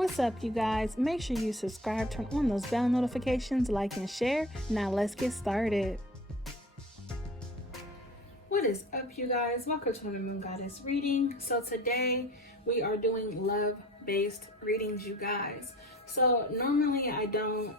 What's up, you guys? Make sure you subscribe, turn on those bell notifications, like and share. Now let's get started. What is up, you guys? Welcome to the Moon Goddess reading. So today we are doing love-based readings, you guys. So normally I don't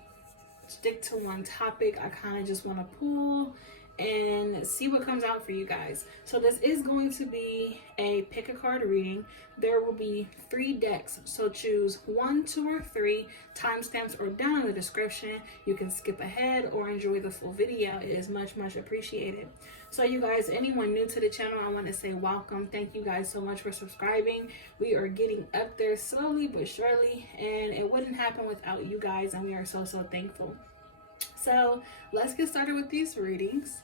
stick to one topic. I kind of just want to pull and see what comes out for you guys. So this is going to be a pick a card reading. There will be 3 decks, so choose 1, 2, or 3. Timestamps are down in the description. You can skip ahead or enjoy the full video. It is much appreciated. So you guys, anyone new to the channel, I want to say welcome. Thank you guys so much for subscribing. We are getting up there slowly but surely, and it wouldn't happen without you guys, and we are so thankful. So let's get started with these readings.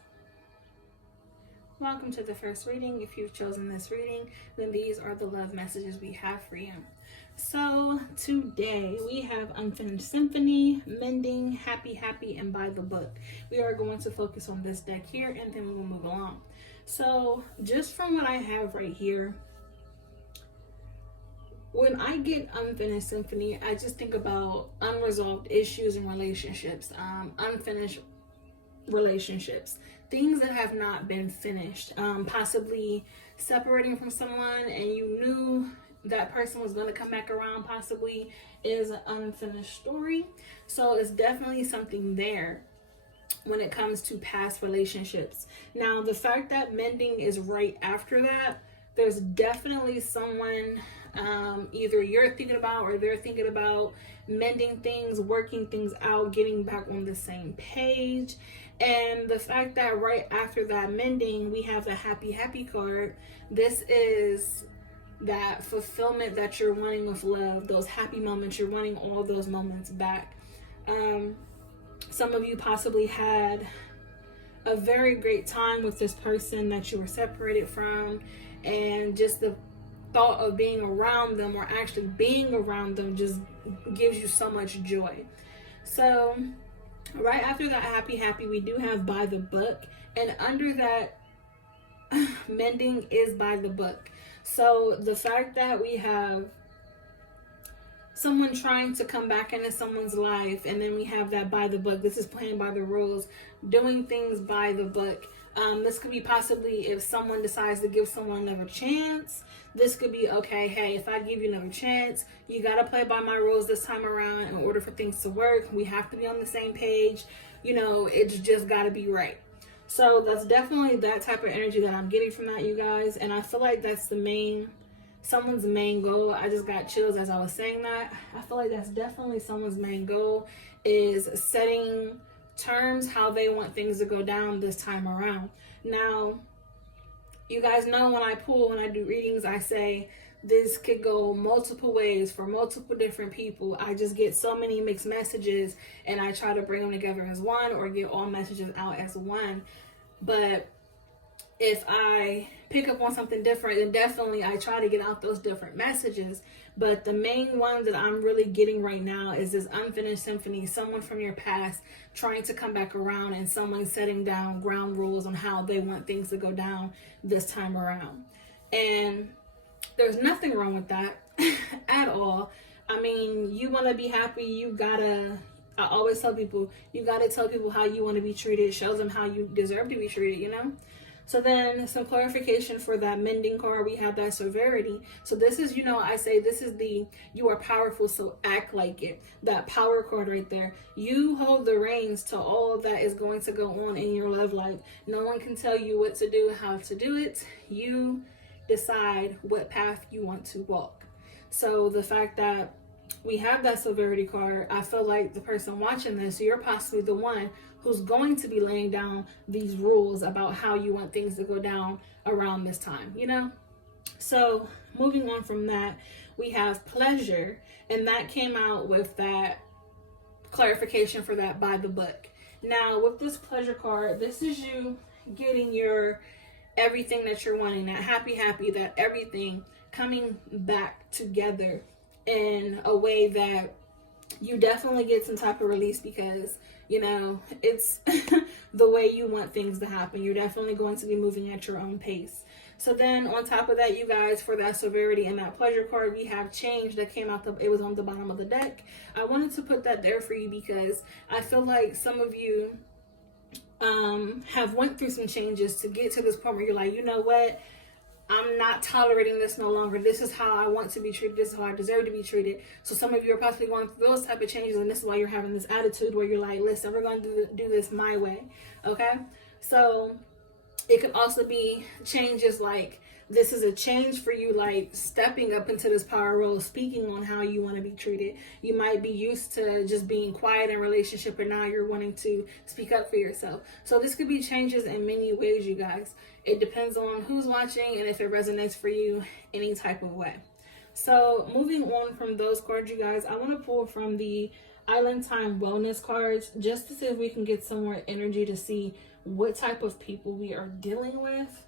Welcome to the first reading. If you've chosen this reading, then these are the love messages we have for you. So today we have Unfinished Symphony, Mending, Happy, and By the Book. We are going to focus on this deck here, and then we will move along. So just from what I have right here, when I get Unfinished Symphony, I just think about unresolved issues in relationships, unfinished relationships, things that have not been finished, possibly separating from someone and you knew that person was going to come back around, possibly is an unfinished story. So it's definitely something there when it comes to past relationships. Now, the fact that mending is right after that, there's definitely someone either you're thinking about or they're thinking about mending things, working things out, getting back on the same page. And the fact that right after that mending, we have the happy card. This is that fulfillment that you're wanting with love, those happy moments. You're wanting all those moments back. Some of you possibly had a very great time with this person that you were separated from, and just the thought of being around them, or actually being around them, just gives you so much joy. So right after that happy, we do have By the Book, and under that mending is By the Book. So the fact that we have someone trying to come back into someone's life, and then we have that By the Book. This is playing by the rules, doing things by the book. This could be possibly if someone decides to give someone another chance. This could be, okay, hey, if I give you another chance, you got to play by my rules this time around in order for things to work. We have to be on the same page. You know, it's just got to be right. So that's definitely that type of energy that I'm getting from that, you guys. And I feel like that's someone's main goal. I just got chills as I was saying that. I feel like that's definitely someone's main goal, is setting terms how they want things to go down this time around. Now, you guys know when I do readings, I say this could go multiple ways for multiple different people. I just get so many mixed messages, and I try to bring them together as one, or get all messages out as one. But if I pick up on something different, then definitely I try to get out those different messages. But the main one that I'm really getting right now is this Unfinished Symphony, someone from your past trying to come back around, and someone setting down ground rules on how they want things to go down this time around. And there's nothing wrong with that at all. I mean, you want to be happy, I always tell people, you got to tell people how you want to be treated. Show them how you deserve to be treated, you know? So then some clarification for that mending card, we have that severity. So this is, I say this is you are powerful, so act like it. That power card right there. You hold the reins to all that is going to go on in your love life. No one can tell you what to do, how to do it. You decide what path you want to walk. So the fact that we have that severity card, I feel like the person watching this, you're possibly the one who's going to be laying down these rules about how you want things to go down around this time, So moving on from that, we have Pleasure, and that came out with that clarification for that By the Book. Now with this Pleasure card, this is you getting your everything that you're wanting, that happy, that everything coming back together in a way that you definitely get some type of release, because it's the way you want things to happen. You're definitely going to be moving at your own pace. So then on top of that, you guys, for that severity and that pleasure card, we have change that came out. It was on the bottom of the deck. I wanted to put that there for you because I feel like some of you have went through some changes to get to this point where you're like, you know what? I'm not tolerating this no longer. This is how I want to be treated. This is how I deserve to be treated. So some of you are possibly going through those type of changes, and this is why you're having this attitude where you're like, listen, we're going to do this my way. Okay? So it could also be changes like, this is a change for you, like stepping up into this power role, speaking on how you want to be treated. You might be used to just being quiet in a relationship, but now you're wanting to speak up for yourself. So this could be changes in many ways, you guys. It depends on who's watching and if it resonates for you any type of way. So moving on from those cards, you guys, I want to pull from the Island Time Wellness cards just to see if we can get some more energy to see what type of people we are dealing with.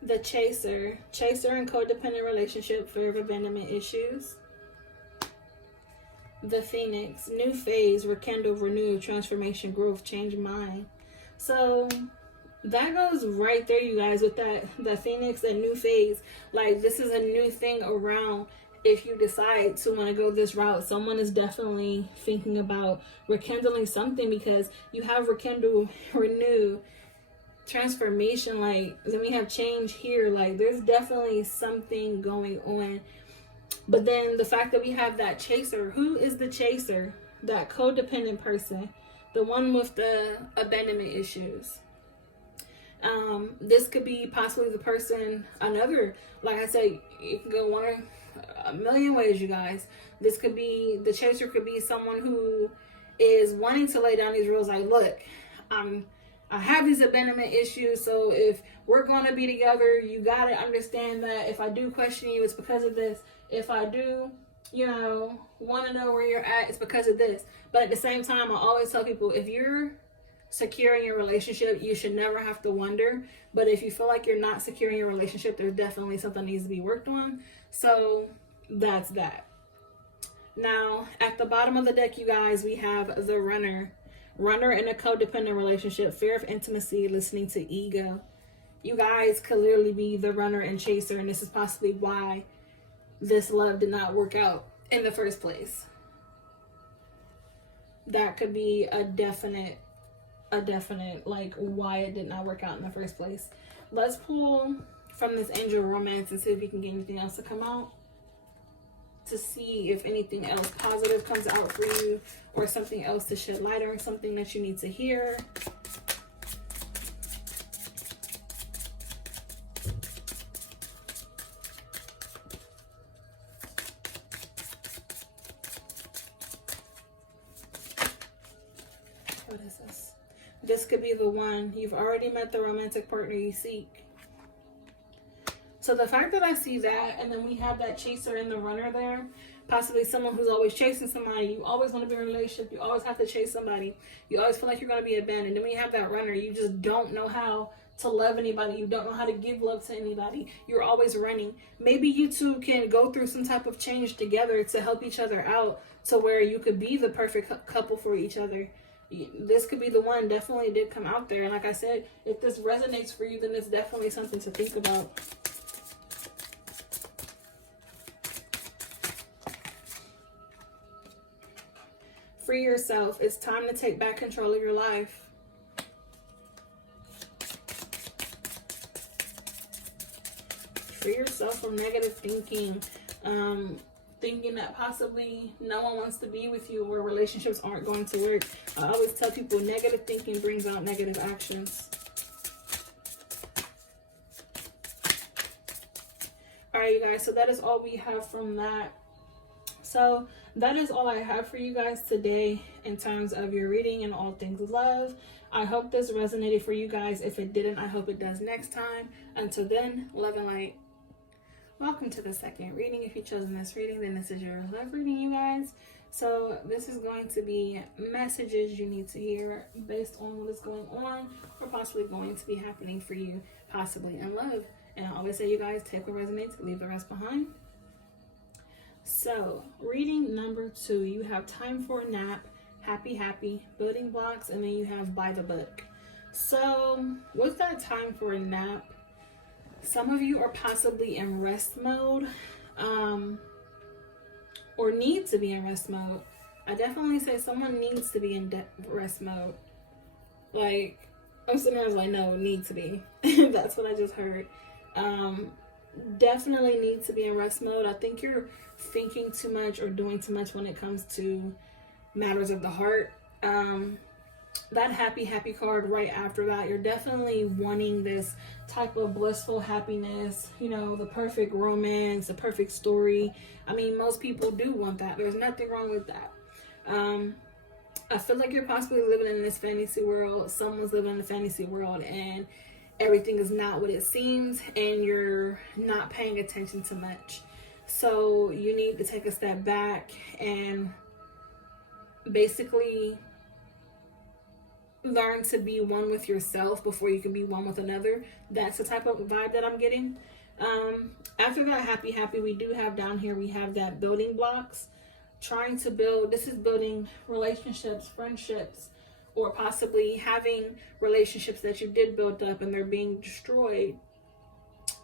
The Chaser and codependent relationship, fear of abandonment issues. The Phoenix, new phase, rekindle, renew, transformation, growth, change mind. So that goes right there, you guys, with that Phoenix, that new phase. Like, this is a new thing around. If you decide to want to go this route, someone is definitely thinking about rekindling something, because you have rekindle, renew, transformation, like then we have change here. Like, there's definitely something going on. But then the fact that we have that chaser, who is the chaser? That codependent person, the one with the abandonment issues. This could be possibly the person, another, like I said, it can go one or a million ways, you guys. This could be, the chaser could be someone who is wanting to lay down these rules, like, look, I have these abandonment issues, so if we're going to be together, you got to understand that if I do question you, it's because of this. If I do, want to know where you're at, it's because of this. But at the same time, I always tell people, if you're secure in your relationship, you should never have to wonder. But if you feel like you're not secure in your relationship, there's definitely something that needs to be worked on. So that's that. Now, at the bottom of the deck, you guys, we have the Runner. Runner in a codependent relationship, fear of intimacy, listening to ego. You guys could literally be the runner and chaser, and this is possibly why this love did not work out in the first place. That could be a definite, like, why it did not work out in the first place. Let's pull from this Angel Romance and see if we can get anything else to come out, to see if anything else positive comes out for you, or something else to shed light on, something that you need to hear. What is this? This could be the one. You've already met the romantic partner you seek. So the fact that I see that, and then we have that chaser and the runner there, possibly someone who's always chasing somebody. You always want to be in a relationship. You always have to chase somebody. You always feel like you're going to be abandoned. Then we have that runner. You just don't know how to love anybody. You don't know how to give love to anybody. You're always running. Maybe you two can go through some type of change together to help each other out, to where you could be the perfect couple for each other. This could be the one. Definitely did come out there. And like I said, if this resonates for you, then it's definitely something to think about. Free yourself. It's time to take back control of your life. Free yourself from negative thinking. Thinking that possibly no one wants to be with you, or relationships aren't going to work. I always tell people, negative thinking brings out negative actions. Alright, you guys, so that is all we have from that. So that is all I have for you guys today in terms of your reading and all things love. I hope this resonated for you guys. If it didn't, I hope it does next time. Until then, love and light. Welcome to the second reading. If you've chosen this reading, then this is your love reading, you guys. So this is going to be messages you need to hear based on what is going on or possibly going to be happening for you, possibly in love. And I always say, you guys, take what resonates, leave the rest behind. So reading number 2, you have time for a nap, happy, building blocks, and then you have by the book. So with that time for a nap, some of you are possibly in rest mode, or need to be in rest mode. I definitely say someone needs to be in rest mode. Like, I'm sitting there like, no, need to be. That's what I just heard. Definitely need to be in rest mode. I think you're thinking too much or doing too much when it comes to matters of the heart. That happy card right after that, you're definitely wanting this type of blissful happiness, you know, the perfect romance, the perfect story. I mean, most people do want that. There's nothing wrong with that. I feel like you're possibly living in this fantasy world. Someone's living in the fantasy world and everything is not what it seems, and you're not paying attention to much. So you need to take a step back and basically learn to be one with yourself before you can be one with another. That's the type of vibe that I'm getting. After that happy, we do have down here, we have that building blocks. Trying to build, this is building relationships, friendships, or possibly having relationships that you did build up and they're being destroyed.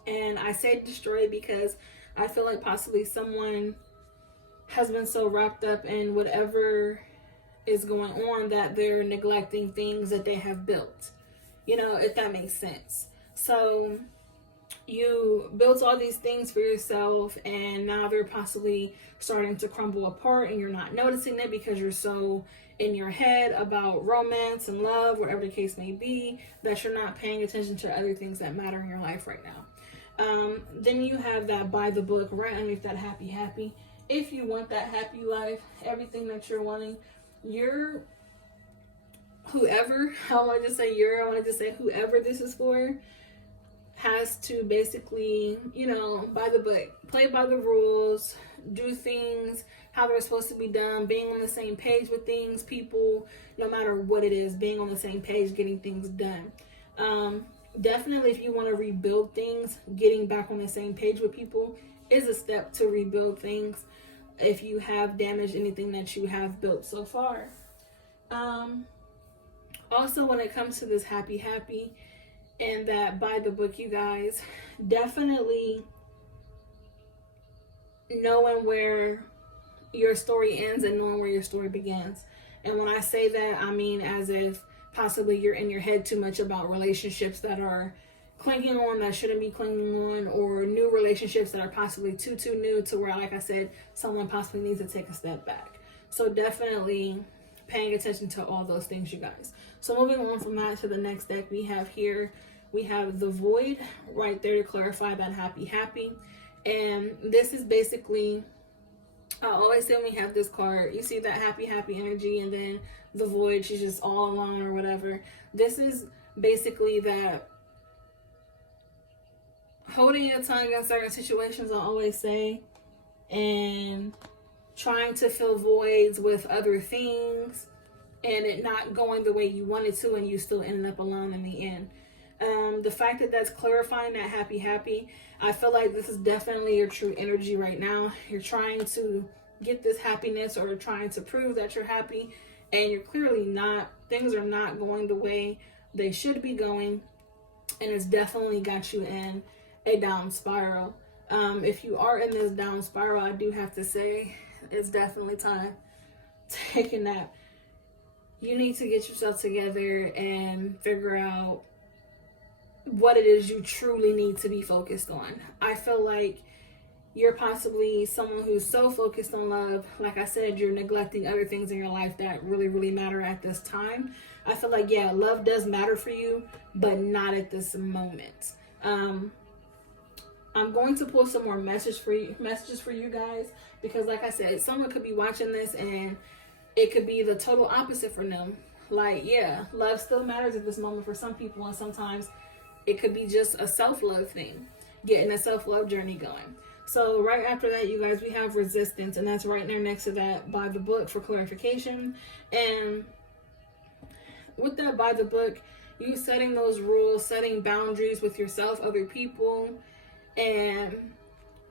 And I say destroyed because I feel like possibly someone has been so wrapped up in whatever is going on that they're neglecting things that they have built, you know, if that makes sense. So you built all these things for yourself and now they're possibly starting to crumble apart and you're not noticing it because you're so in your head about romance and love, whatever the case may be, that you're not paying attention to other things that matter in your life right now. Then you have that by the book right underneath that happy. If you want that happy life, everything that you're wanting, you're whoever, I wanted to say whoever this is for has to basically, you know, by the book, play by the rules, do things how they're supposed to be done, being on the same page with things, people, no matter what it is, being on the same page, getting things done. Definitely, if you want to rebuild things, getting back on the same page with people is a step to rebuild things if you have damaged anything that you have built so far. Also, when it comes to this happy and that by the book, you guys, definitely knowing where your story ends and knowing where your story begins. And when I say that, I mean as if possibly you're in your head too much about relationships that are clinging on that shouldn't be clinging on, or new relationships that are possibly too new to where, like I said, someone possibly needs to take a step back. So definitely paying attention to all those things, you guys. So moving on from that to the next deck we have here, we have the Void right there to clarify that happy. And this is basically, I always say when we have this card, you see that happy energy and then the Void, she's just all alone or whatever. This is basically that holding your tongue in certain situations, I always say, and trying to fill voids with other things and it not going the way you wanted to and you still ended up alone in the end. The fact that that's clarifying that happy, I feel like this is definitely your true energy right now. You're trying to get this happiness or trying to prove that you're happy and you're clearly not. Things are not going the way they should be going, and it's definitely got you in a down spiral. If you are in this down spiral, I do have to say it's definitely time take a nap. You need to get yourself together and figure out what it is you truly need to be focused on. I feel like you're possibly someone who's so focused on love. Like I said, you're neglecting other things in your life that really matter at this time. I feel like, yeah, love does matter for you, but not at this moment. I'm going to pull some more messages for you guys, because like I said, someone could be watching this and it could be the total opposite for them. Like, yeah, love still matters at this moment for some people, and sometimes it could be just a self-love thing, getting a self-love journey going. So right after that, you guys, we have resistance, and that's right there next to that by the book for clarification. And with that by the book, you setting those rules, setting boundaries with yourself, other people, and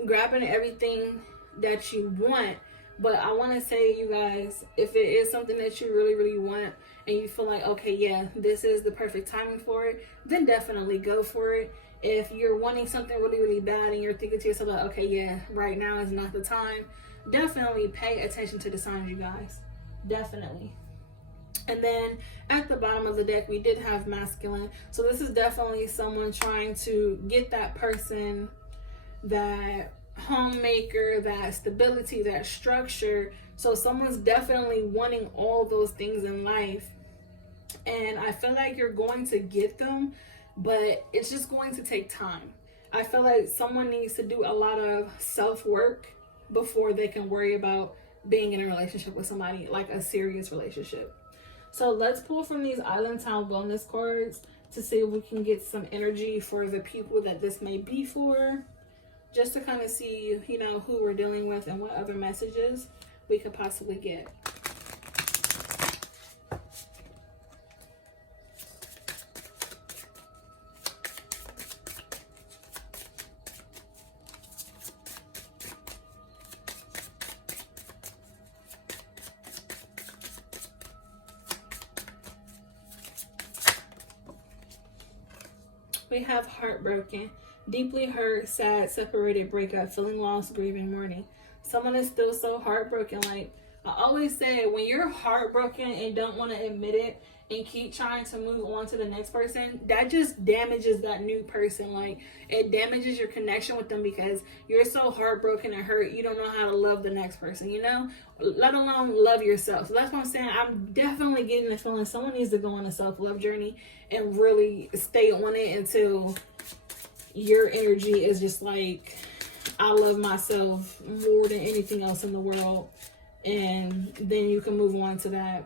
grabbing everything that you want. But I want to say, you guys, if it is something that you really, really want and you feel like, okay, yeah, this is the perfect timing for it, then definitely go for it. If you're wanting something really, really bad and you're thinking to yourself, like, okay, yeah, right now is not the time, definitely pay attention to the signs, you guys. Definitely. And then at the bottom of the deck, we did have masculine. So this is definitely someone trying to get that person, that homemaker, that stability, that structure. So someone's definitely wanting all those things in life. And I feel like you're going to get them, but it's just going to take time. I feel like someone needs to do a lot of self-work before they can worry about being in a relationship with somebody, like a serious relationship. So let's pull from these Island Town wellness cards to see if we can get some energy for the people that this may be for, just to kind of see, you know, who we're dealing with and what other messages we could possibly get. We have heartbroken, deeply hurt, sad, separated, breakup, feeling lost, grieving, mourning. Someone is still so heartbroken. Like I always say, when you're heartbroken and don't want to admit it and keep trying to move on to the next person, that just damages that new person. Like it damages your connection with them because you're so heartbroken and hurt, you don't know how to love the next person, you know, let alone love yourself. So that's what I'm saying. I'm definitely getting the feeling someone needs to go on a self-love journey and really stay on it until your energy is just like, I love myself more than anything else in the world. And then you can move on to that,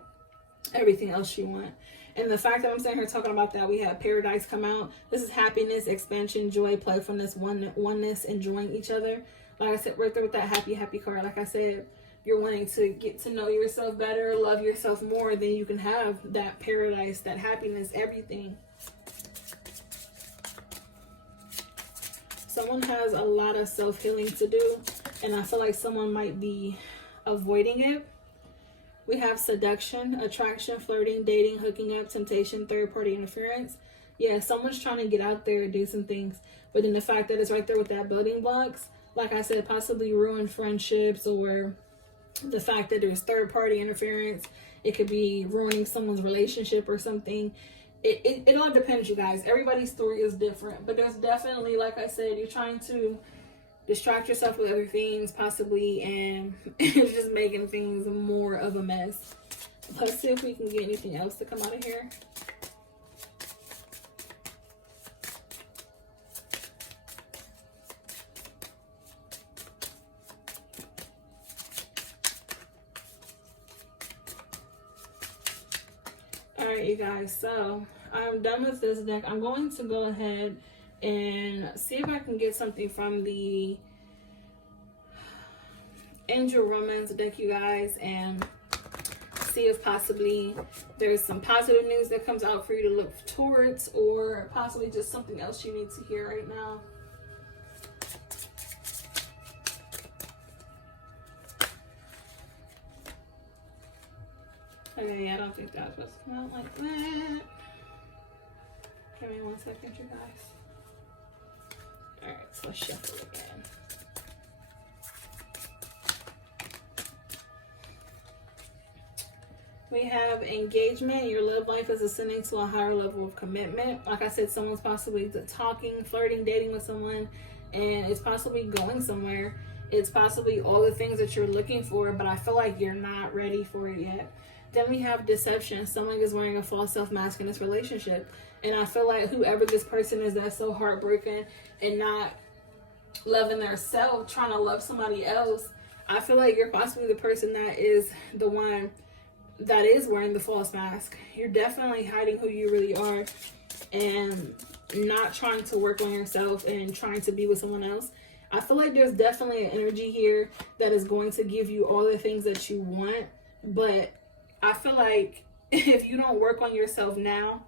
everything else you want. And the fact that I'm sitting here talking about that, we have paradise come out. This is happiness, expansion, joy, playfulness, oneness, enjoying each other. Like I said, right there with that happy card. Like I said, you're wanting to get to know yourself better, love yourself more, then you can have that paradise, that happiness, everything. Someone has a lot of self-healing to do, and I feel like someone might be avoiding it. We have seduction, attraction, flirting, dating, hooking up, temptation, third-party interference. Yeah, someone's trying to get out there and do some things, but then the fact that it's right there with that building blocks, like I said, possibly ruin friendships, or the fact that there's third-party interference. It could be ruining someone's relationship or something. It all depends, you guys. Everybody's story is different, but there's definitely, like I said, you're trying to distract yourself with other things possibly, and it's just making things more of a mess. Let's see if we can get anything else to come out of here. Alright, you guys, so I'm done with this deck. I'm going to go ahead and see if I can get something from the Angel Romance deck, you guys, and see if possibly there's some positive news that comes out for you to look towards, or possibly just something else you need to hear right now. Okay, I don't think that was supposed to come out like that. Give me 1 second, you guys. Alright, so let's shuffle again. We have engagement. Your love life is ascending to a higher level of commitment. Like I said, someone's possibly talking, flirting, dating with someone, and it's possibly going somewhere. It's possibly all the things that you're looking for, but I feel like you're not ready for it yet. Then we have deception. Someone is wearing a false self-mask in this relationship. And I feel like whoever this person is that's so heartbroken and not loving their self, trying to love somebody else, I feel like you're possibly the person that is the one that is wearing the false mask. You're definitely hiding who you really are and not trying to work on yourself and trying to be with someone else. I feel like there's definitely an energy here that is going to give you all the things that you want. But I feel like if you don't work on yourself now,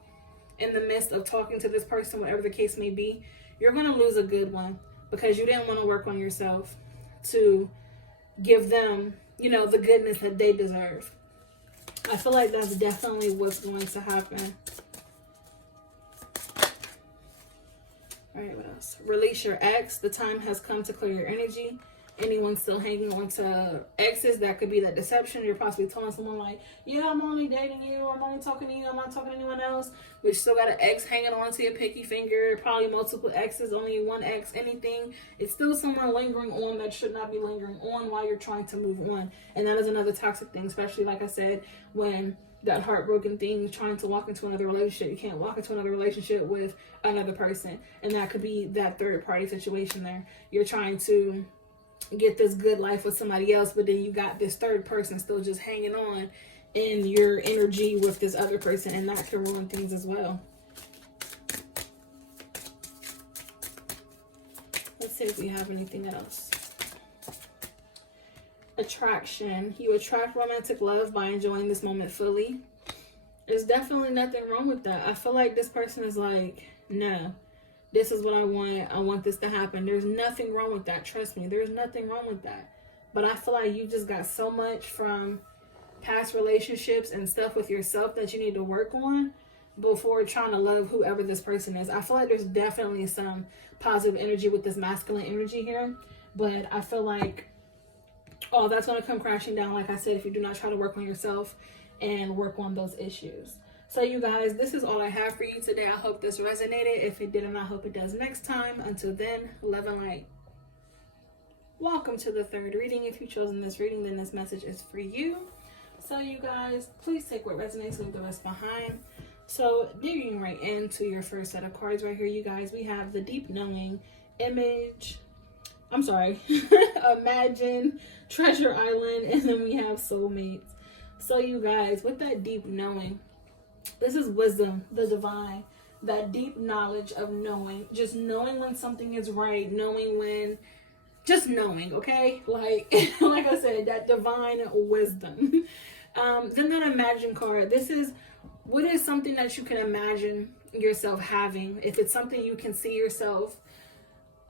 in the midst of talking to this person, whatever the case may be, you're going to lose a good one because you didn't want to work on yourself to give them, you know, the goodness that they deserve. I feel like that's definitely what's going to happen. All right, what else? Release your ex. The time has come to clear your energy. Anyone still hanging on to exes, that could be that deception. You're possibly telling someone like, yeah, I'm only dating you, I'm only talking to you, I'm not talking to anyone else, but you still got an ex hanging on to your pinky finger, probably multiple exes, only one ex, anything. It's still someone lingering on that should not be lingering on while you're trying to move on. And that is another toxic thing, especially like I said, when that heartbroken thing, trying to walk into another relationship. You can't walk into another relationship with another person. And that could be that third party situation there. You're trying to get this good life with somebody else, but then you got this third person still just hanging on in your energy with this other person, and that can ruin things as well. Let's see if we have anything else. Attraction. You attract romantic love by enjoying this moment fully. There's definitely nothing wrong with that. I feel like this person is like, no, this is what I want. I want this to happen. There's nothing wrong with that. Trust me, there's nothing wrong with that. But I feel like you just got so much from past relationships and stuff with yourself that you need to work on before trying to love whoever this person is. I feel like there's definitely some positive energy with this masculine energy here. But I feel like all that's going to come crashing down, like I said, if you do not try to work on yourself and work on those issues. So you guys, this is all I have for you today. I hope this resonated. If it didn't, I hope it does next time. Until then, love and light. Welcome to the third reading. If you've chosen this reading, then this message is for you. So you guys, please take what resonates, leave the rest behind. So digging right into your first set of cards right here, you guys, we have the deep knowing, imagine, treasure island, and then we have soulmates. So you guys, with that deep knowing, this is wisdom, the divine, that deep knowledge of knowing, just knowing when something is right, knowing when, just knowing, okay? Like I said, that divine wisdom. Then that imagine card, this is, what is something that you can imagine yourself having? If it's something you can see yourself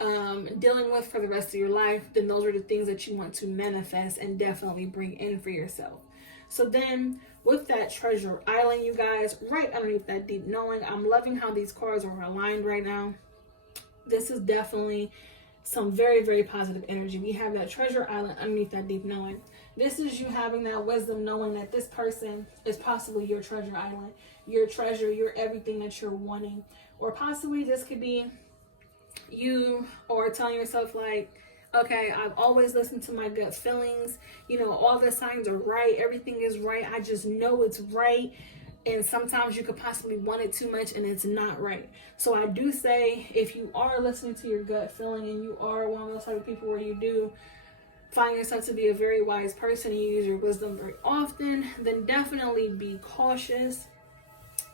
dealing with for the rest of your life, then those are the things that you want to manifest and definitely bring in for yourself. So then with that treasure island, you guys, right underneath that deep knowing, I'm loving how these cards are aligned right now. This is definitely some very, very positive energy. We have that treasure island underneath that deep knowing. This is you having that wisdom, knowing that this person is possibly your treasure island, your treasure, your everything that you're wanting. Or possibly this could be you or telling yourself like, okay, I've always listened to my gut feelings. You know, all the signs are right. Everything is right. I just know it's right. And sometimes you could possibly want it too much and it's not right. So I do say, if you are listening to your gut feeling and you are one of those type of people where you do find yourself to be a very wise person and you use your wisdom very often, then definitely be cautious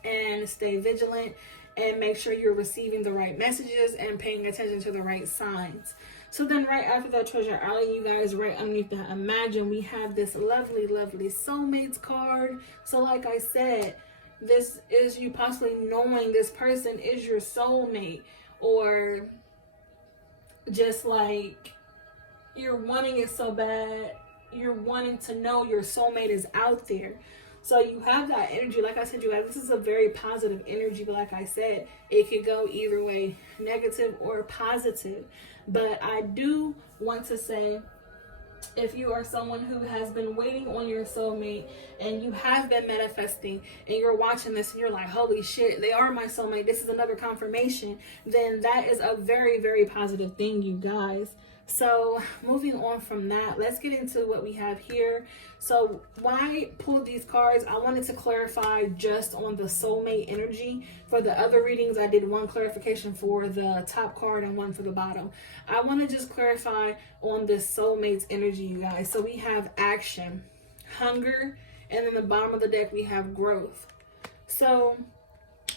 and stay vigilant and make sure you're receiving the right messages and paying attention to the right signs. So then right after that treasure island, you guys, right underneath that imagine, we have this lovely, lovely soulmates card. So like I said, this is you possibly knowing this person is your soulmate, or just like you're wanting it so bad, you're wanting to know your soulmate is out there. So you have that energy. Like I said, you guys, this is a very positive energy, but like I said, it could go either way, negative or positive. But I do want to say, if you are someone who has been waiting on your soulmate and you have been manifesting and you're watching this and you're like, holy shit, they are my soulmate, this is another confirmation, then that is a very, very positive thing, you guys. So moving on from that, let's get into what we have here. So when I pulled these cards, I wanted to clarify just on the soulmate energy. For the other readings, I did one clarification for the top card and one for the bottom. I want to just clarify on this soulmate's energy, you guys. So we have action, hunger, and then the bottom of the deck we have growth. So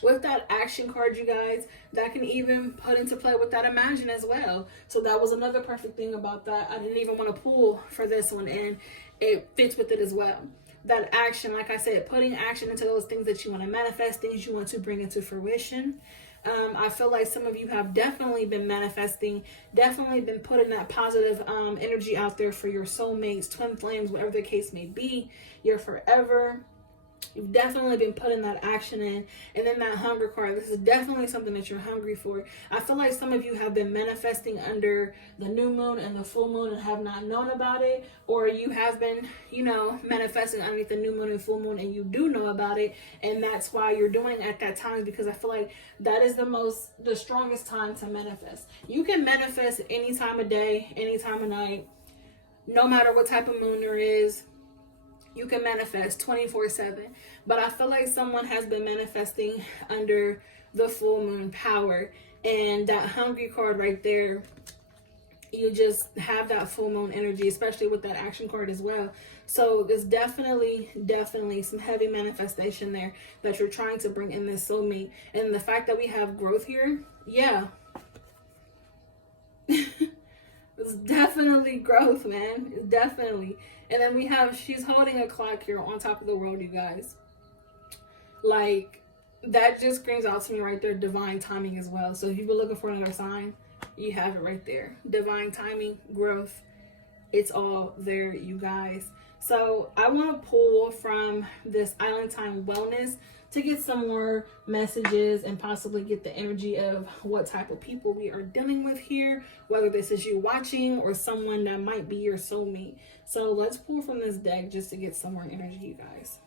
With that action card, you guys, that can even put into play with that imagine as well. So that was another perfect thing about that. I didn't even want to pull for this one, and it fits with it as well. That action, like I said, putting action into those things that you want to manifest, things you want to bring into fruition. I feel like some of you have definitely been manifesting, definitely been putting that positive energy out there for your soulmates, twin flames, whatever the case may be, your forever. You've definitely been putting that action in. And then that hunger card, this is definitely something that you're hungry for. I feel like some of you have been manifesting under the new moon and the full moon and have not known about it. Or you have been, manifesting underneath the new moon and full moon and you do know about it. And that's why you're doing it at that time, because I feel like that is the strongest time to manifest. You can manifest any time of day, any time of night, no matter what type of moon there is. You can manifest 24/7. But I feel like someone has been manifesting under the full moon power. And that hungry card right there, you just have that full moon energy, especially with that action card as well. So there's definitely some heavy manifestation there that you're trying to bring in this soulmate. And the fact that we have growth here, yeah. It's definitely growth, man. It's definitely. And then we have, she's holding a clock here on top of the world, you guys. Like, that just screams out to me right there, divine timing as well. So if you've been looking for another sign, you have it right there. Divine timing, growth. It's all there, you guys. So I want to pull from this Island Time Wellness to get some more messages and possibly get the energy of what type of people we are dealing with here, whether this is you watching or someone that might be your soulmate. So let's pull from this deck just to get some more energy, you guys.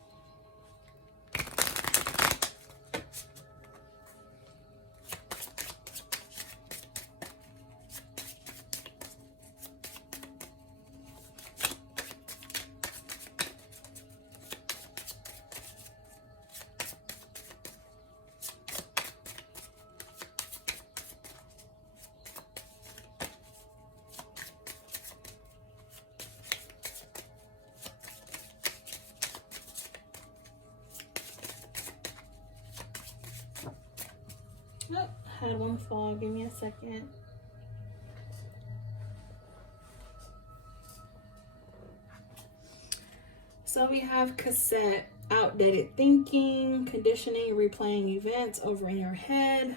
Oh, had one fall. Give me a second. So we have cassette, outdated thinking, conditioning, replaying events over in your head.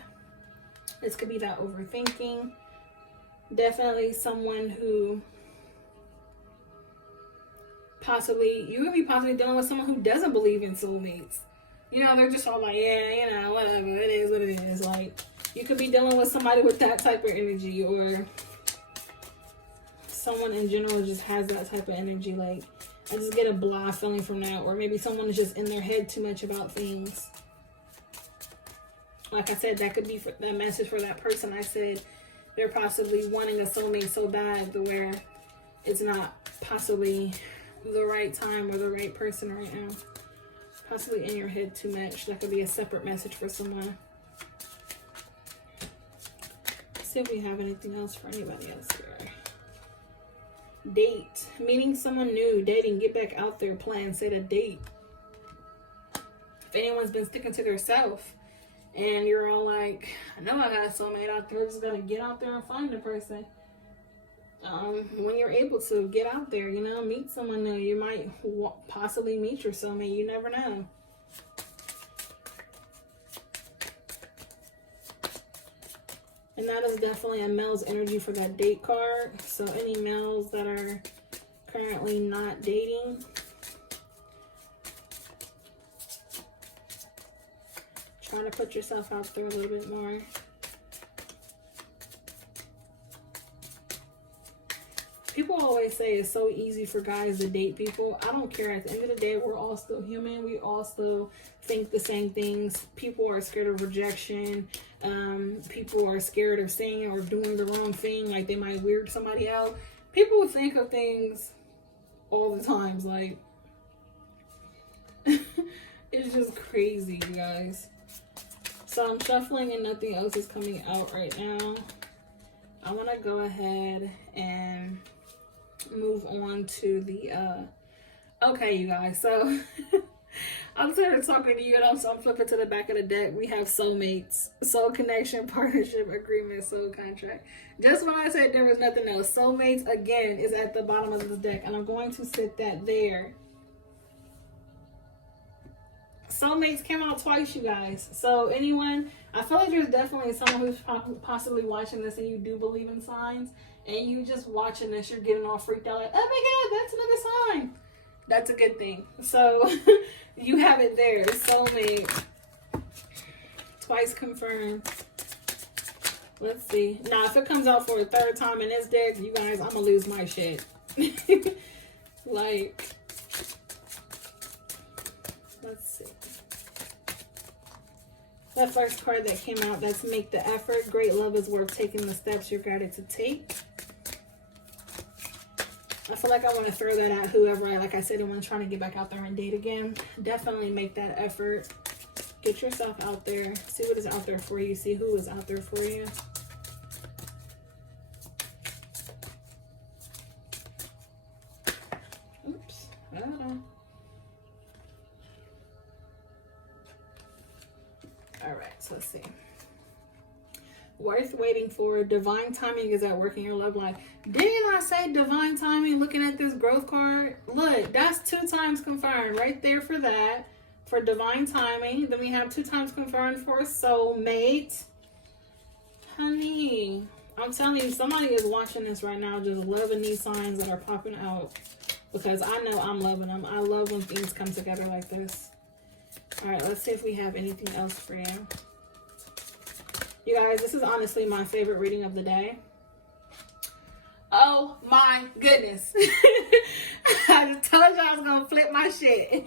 This could be that overthinking. Definitely someone who you could be possibly dealing with someone who doesn't believe in soulmates. They're just all like, yeah, whatever, it is what it is. Like, you could be dealing with somebody with that type of energy, or someone in general just has that type of energy. Like, I just get a blah feeling from that. Or maybe someone is just in their head too much about things. Like I said, that could be that message for that person. I said they're possibly wanting a soulmate so bad to where it's not possibly the right time or the right person right now. Possibly in your head too much. That could be a separate message for someone. Let's see if we have anything else for anybody else here. Date. Meeting someone new. Dating. Get back out there. Plan. Set a date. If anyone's been sticking to their self and you're all like, I know I got a soulmate out there. Just gotta get out there and find the person. When you're able to get out there, meet someone new. You might possibly meet your soulmate. You never know. And that is definitely a male's energy for that date card. So any males that are currently not dating, trying to put yourself out there a little bit more. People always say it's so easy for guys to date people. I don't care. At the end of the day, we're all still human. We all still think the same things. People are scared of rejection. People are scared of saying or doing the wrong thing. Like, they might weird somebody out. People think of things all the times. Like, it's just crazy, you guys. So I'm shuffling and nothing else is coming out right now. I want to go ahead and move on to the okay, you guys. So I'm tired of talking to you, and I'm flipping to the back of the deck. We have soulmates, soul connection, partnership, agreement, soul contract. Just when I said there was nothing else, soulmates again is at the bottom of the deck, and I'm going to sit that there. Soulmates came out twice, you guys. So anyone, I feel like there's definitely someone who's possibly watching this and you do believe in signs, and you just watching this, you're getting all freaked out like, oh my god, that's another sign. That's a good thing. So you have it there. Soulmate. Twice confirmed. Let's see. Now, if it comes out for a third time in this deck, you guys, I'm going to lose my shit. Like, let's see. That first card that came out, that's make the effort. Great love is worth taking the steps you're guided to take. I feel like I want to throw that at whoever, like I said, I'm trying to get back out there and date again. Definitely make that effort. Get yourself out there. See what is out there for you. See who is out there for you. Oops. I don't know. All right, so let's see. Worth waiting for. Divine timing is at work in your love life. Didn't I say divine timing? Looking at this growth card. Look, that's 2 times confirmed right there for that. For divine timing. Then we have 2 times confirmed for soulmate. Honey, I'm telling you, somebody is watching this right now just loving these signs that are popping out. Because I know I'm loving them. I love when things come together like this. Alright, let's see if we have anything else for you. You guys, this is honestly my favorite reading of the day. Oh my goodness. I just told you I was going to flip my shit.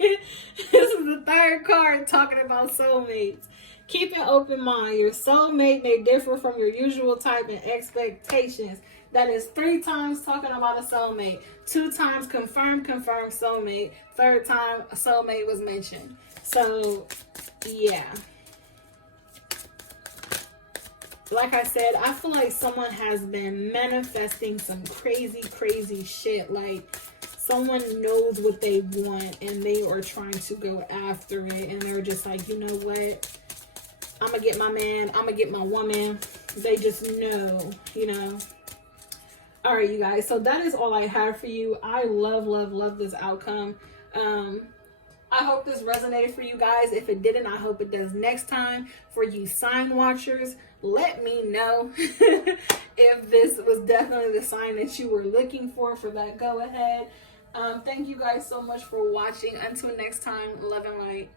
This is the 3rd card talking about soulmates. Keep an open mind. Your soulmate may differ from your usual type and expectations. That is 3 times talking about a soulmate. 2 times confirmed soulmate. 3rd time a soulmate was mentioned. So, yeah. Like I said, I feel like someone has been manifesting some crazy shit. Like, someone knows what they want and they are trying to go after it. And they're just like, you know what? I'm going to get my man. I'm going to get my woman. They just know, you know. All right, you guys. So that is all I have for you. I love this outcome. I hope this resonated for you guys. If it didn't, I hope it does next time. For you sign watchers, let me know if this was definitely the sign that you were looking for that go ahead. Thank you guys so much for watching. Until next time, love and light.